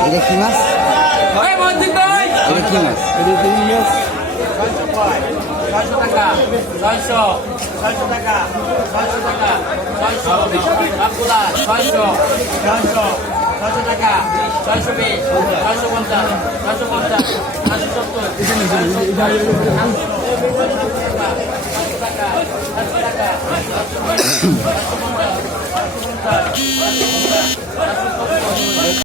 এটা কি মাছ? এটা কি মাছ? ছয়শো টাকা, ছয়শো টাকা, 600 টাকা, 620, 650, 650, 670, 600 টাকা,